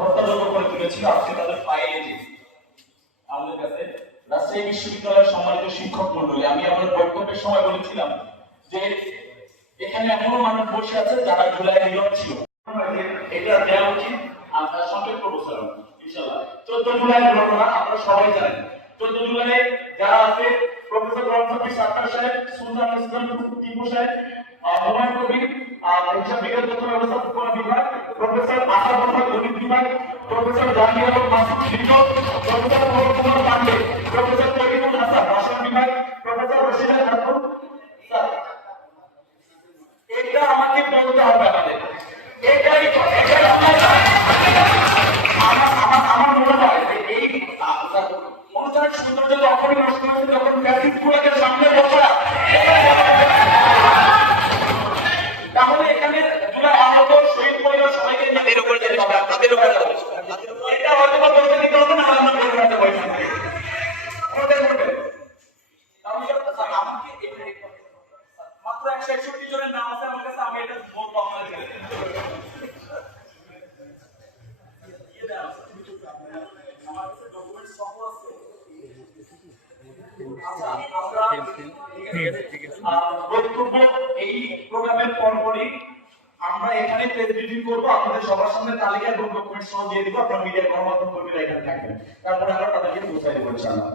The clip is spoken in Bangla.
হত্যাযোগ্য করে তুলেছিল, আজকে তাদের পায়ে যে আমাদের কাছে রাজশাহী বিশ্ববিদ্যালয়ের সম্মানিত শিক্ষক মন্ডলী, আমি আমাদের বক্তব্যের সময় বলেছিলাম যে এখানে এমনও মানুষ বসে আছে যারা জুলাই নীরব ছিল, এটা দেওয়া উচিত। আপনার সংক্ষেপ প্রবচন ইনশাআল্লাহ 14 জুলাই ঘটনা আপনারা সবাই জানেন। 14 জুলাই যারা আছে প্রফেসর রমজান সাত্তার সাহেব, সুলতান ইসলাম টিপু সাহেব, হুমায়ুন কবির হিসাব বিজ্ঞান তথ্য ব্যবস্থাপনা বিভাগ, প্রফেসর আসাদ মোহাম্মদ গণিত বিভাগ, প্রফেসর জাহাঙ্গীর আলম মাসুদ শিক্ষক, প্রফেসর মোহাম্মদ কুমার পান্ডে, প্রফেসর তরিকুল হাসান রসায়ন বিভাগ, প্রফেসর রশিদা খাতুন। এটা আমাকে বলতে হবে আমাদের, এটাই আমার মনে হয় যে এই অনুষ্ঠানের সৌন্দর্য তখনই নষ্ট হয়েছে যখন ফ্যাসিস্টগুলোকে সামনে বসা। তাহলে এখানে জুলাই আহত শহীদ পরিবার সবাইকে এটা হয়তো বা বলতে দিতে হবে না, আমরা বলে রাখতে পারি আমাকে মাত্র 161 জনের নাম আছে আমার কাছে, আমি এটা বলবো আপনাদের বক্তব্য এই প্রোগ্রামের পরপরই আমরা এখানে প্রেস ব্রিফিং করবো, আপনাদের সবার সামনে তালিকা এবং ডকুমেন্ট সহ দিয়ে দিব, আপনারা মিডিয়া গণমাধ্যম কর্মীরা এখানে থাকবেন, তারপরে আমরা তাদেরকে পৌঁছাই দেবো ইনশাআল্লাহ।